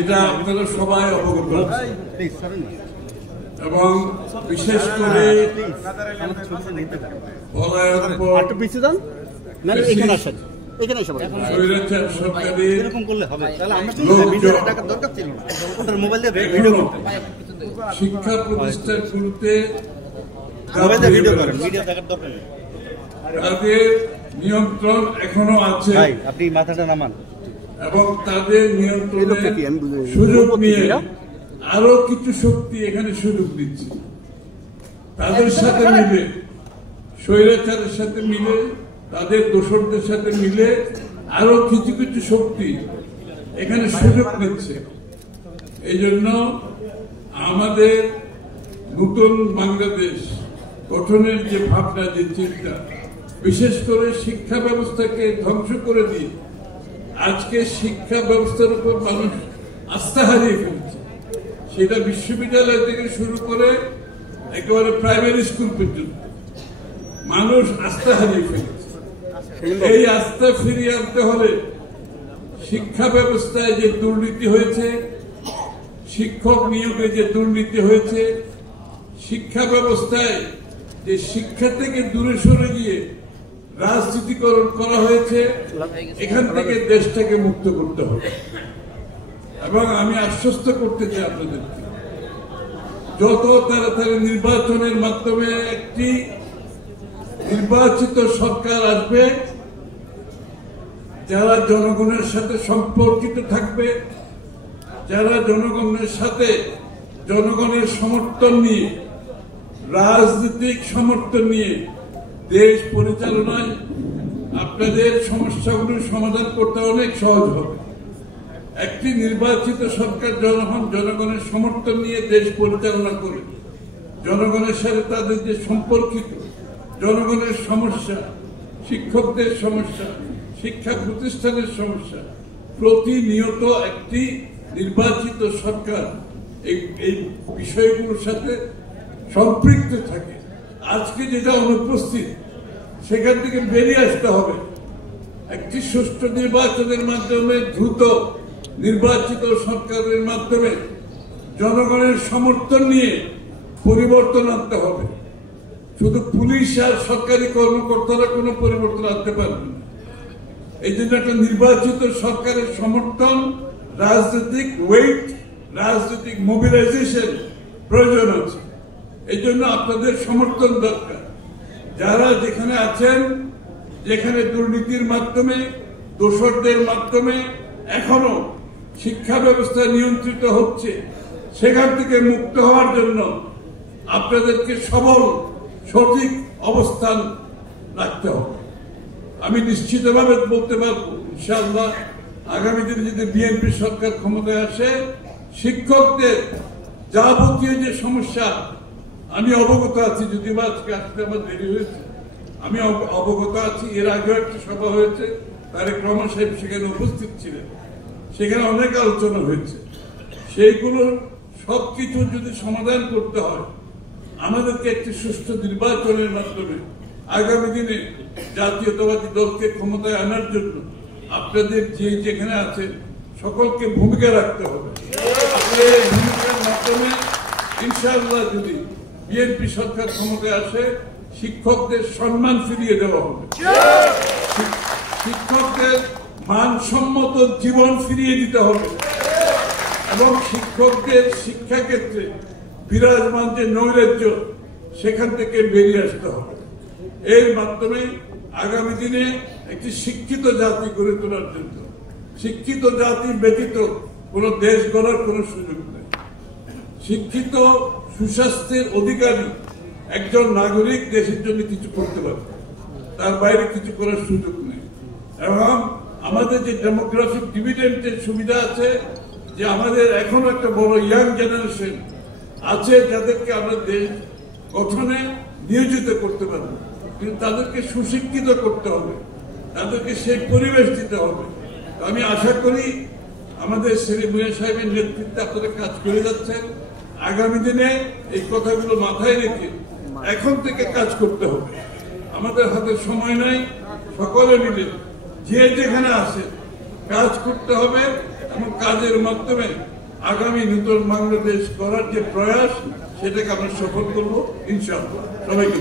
এটা আপনারা সবাই অবগত এবং বিশেষ করে শিক্ষা প্রতিষ্ঠানগুলোতে তাদের নিয়ন্ত্রণ এখনো আছে, আপনি মাথাটা নামান, এবং তাদের নিয়ন্ত্রণে সুযোগ নিয়ে আরো কিছু শক্তি এখানে সুযোগ দিচ্ছে। তাদের সাথে মিলে, স্বৈরাচারের সাথে মিলে, তাদের দোসরদের সাথে মিলে আরো কিছু কিছু শক্তি এখানে সুযোগ নিচ্ছে। এই জন্য আমাদের নতুন বাংলাদেশ গঠনের যে ভাবনা, যে চিন্তা, বিশেষ করে শিক্ষা ব্যবস্থাকে ধ্বংস করে দিয়ে আজকে শিক্ষা ব্যবস্থার উপর মানুষ আস্থা হারিয়ে ফেলছে। সেটা বিশ্ববিদ্যালয় থেকে শুরু করে একেবারে প্রাইমারি স্কুল পর্যন্ত মানুষ আস্থা হারিয়ে ফেলছে। এই আস্থা ফিরিয়ে আনতে হলে শিক্ষা ব্যবস্থায় যে দুর্নীতি হয়েছে, শিক্ষক নিয়োগে যে দুর্নীতি হয়েছে, শিক্ষা ব্যবস্থায় যে শিক্ষা থেকে দূরে সরে গিয়ে রাজনীতিকরণ করা হয়েছে, এখান থেকে দেশটাকে মুক্ত করতে হবে। এবং আমি আশ্বস্ত করতে চাই আপনাদেরকে, যত তাড়াতাড়ি নির্বাচনের মাধ্যমে একটি নির্বাচিত সরকার আসবে, যারা জনগণের সাথে সম্পর্কিত থাকবে, যারা জনগণের সাথে জনগণের সমর্থন নিয়ে, রাজনৈতিক সমর্থন নিয়ে দেশ পরিচালনায় আপনাদের সমস্যাগুলো সমাধান করতে অনেক সহজ হবে। একটি নির্বাচিত সরকার জনগণের সমর্থন নিয়ে দেশ পরিচালনা করে, জনগণের সাথে তাদের যে সম্পর্কিত জনগণের সমস্যা, শিক্ষকদের সমস্যা, শিক্ষা প্রতিষ্ঠানের সমস্যা, প্রতিনিয়ত একটি নির্বাচিত সরকার এই বিষয়গুলোর সাথে সম্পৃক্ত থাকে। আজকে যেটা অনুপস্থিত, সেখান থেকে বেরিয়ে আসতে হবে। একটি সুষ্ঠু নির্বাচনের মাধ্যমে, দ্রুত নির্বাচিত সরকারের মাধ্যমে জনগণের সমর্থন নিয়ে পরিবর্তন আনতে হবে। শুধু পুলিশ আর সরকারি কর্মকর্তারা কোনো পরিবর্তন আনতে পারবে না। এই জন্য একটা নির্বাচিত সরকারের সমর্থন, রাজনৈতিক ওয়েট, রাজনৈতিক মোবিলাইজেশন প্রয়োজন আছে। এই জন্য আপনাদের সমর্থন দরকার। যারা যেখানে আছেন, যেখানে দুর্নীতির মাধ্যমে, দোসরদের মাধ্যমে এখনো শিক্ষা ব্যবস্থা নিয়ন্ত্রিত হচ্ছে, সেখান থেকে মুক্ত হওয়ার জন্য আপনাদেরকে সবল সঠিক অবস্থান রাখতে হবে। আমি নিশ্চিতভাবে বলতে পারবো, ইনশাআল্লাহ আগামী দিনে যদি বিএনপি সরকার ক্ষমতায় আসে, শিক্ষকদের যাবতীয় যে সমস্যা, আমি অবগত আছি, যদি আজকে আসতে আমার দেরি হয়েছে, আমি অবগত আছি। এর আগেও একটা সভা হয়েছে, তারেক রহমান সাহেব সেখানে উপস্থিত ছিলেন, সেখানে অনেক আলোচনা হয়েছে। সেইগুলো সবকিছু যদি সমাধান করতে হয়, আমাদেরকে একটি সুষ্ঠু নির্বাচনের মাধ্যমে আগামী দিনে জাতীয়তাবাদী দলকে ক্ষমতায় আনার জন্য আপনাদের যেখানে আছে সকলকে ভূমিকা রাখতে হবে। এই ভূমিকার মাধ্যমে ইনশাআল্লাহ যদি বিএনপি সরকার ক্ষমতায় আসে, শিক্ষকদের সম্মান ফিরিয়ে দেওয়া হবে, শিক্ষকদের মানসম্মত জীবন ফিরিয়ে দিতে হবে, এবং শিক্ষকদের শিক্ষাক্ষেত্রে বিরাজমান যে নৈরাজ্য, সেখান থেকে বেরিয়ে আসতে হবে। এর মাধ্যমে আগামী দিনে একটি শিক্ষিত জাতি গড়ে তোলার জন্য, শিক্ষিত জাতি ব্যতীত কোন দেশ গড়ার কোন সুযোগ নেই। শিক্ষিত সুস্বাস্থ্যের অধিকারী একজন নাগরিক দেশের জন্য কিছু করতে পারে, তার বাইরে কিছু করার সুযোগ নেই। এবং আমাদের যে ডেমোগ্রাফিক ডিভিডেন্টের সুবিধা আছে, যে আমাদের এখন একটা বড় ইয়াং জেনারেশন আছে, যাদেরকে আমরা দেশ গঠনে নিয়োজিত করতে পারবো, কিন্তু তাদেরকে সুশিক্ষিত করতে হবে, তাদেরকে সেই পরিবেশ দিতে হবে। আমি আশা করি আমাদের সেলিম ভূঁইয়া সাহেবের নেতৃত্বে আপনারা কাজ করে যাচ্ছেন। আগামী দিনে এই কথাগুলো মাথায় রেখে এখন থেকে কাজ করতে হবে। আমাদের হাতে সময় নাই, সকলে মিলে যে যেখানে আছে কাজ করতে হবে এবং কাজের মাধ্যমে আগামী নতুন বাংলাদেশ করার যে প্রয়াস সেটাকে আমরা সফল করবো ইনশাআল্লাহ। সবাইকে